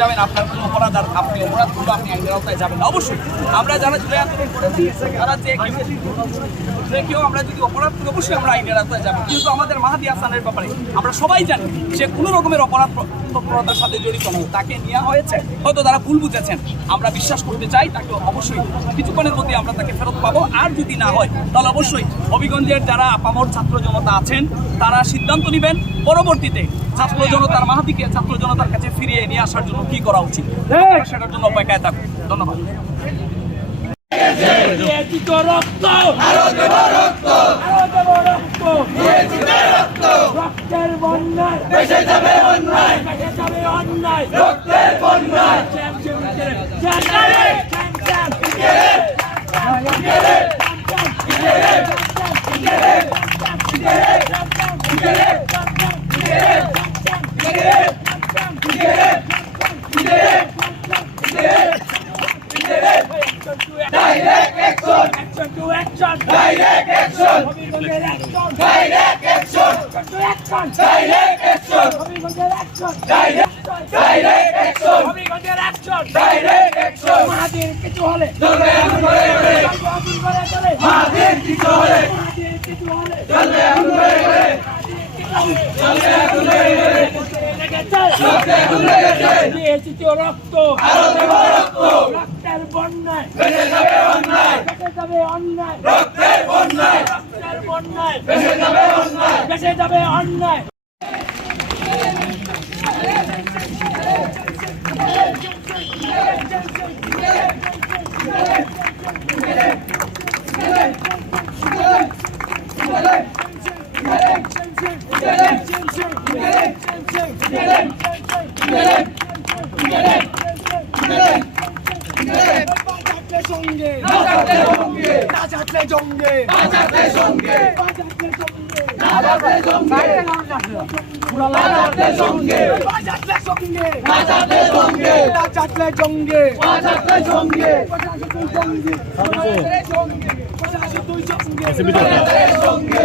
যাবেন, আপনার কোনো অপরাধ আর আপনি অপরাধ করলে আপনি আইনের আওতায় যাবেন অবশ্যই, আমরা যারা জুড়ে আন্দোলন করেছি, তারা যে কেউ আমরা যদি অপরাধ করি, অবশ্যই আমরা আইনের আওতায় যাব। কিন্তু আমাদের মাহাদি হাসানের ব্যাপারে আমরা সবাই জানি সে কোনো রকমের অপরাধ তৎপরতার সাথে জড়িত নয়। তাকে নেওয়া হয়েছে, হয়তো তারা ভুল বুঝেছেন। আমরা বিশ্বাস করতে চাই, তাকে অবশ্যই কিছুক্ষণের মধ্যে আমরা তাকে ফেরত পাবো। আর যদি না হয়, তাহলে অবশ্যই হবিগঞ্জের যারা আপামর ছাত্র জনতা আছেন তারা সিদ্ধান্ত নেবেন পরবর্তীতে ছাত্র জনতার মাহাদিকে ছাত্র জনতার কাছে ফিরিয়ে নিয়ে আসার জন্য কি করা উচিত সেটার জন্য অপেক্ষায় থাকুন ধন্যবাদ রক্ত রক্তের বন্যায় যাবে অন্যায় যাবে অন্যায় রক্তের কিছু হলে মাদের কিছু হলে চলবে দিয়েছি রক্ত রক্ত রক্তের বন্যায় অন্যায় রক্তের বেঁচে যাবে অন্যায় বেঁচে সঙ্গে বাজাতে সঙ্গে সঙ্গে সঙ্গে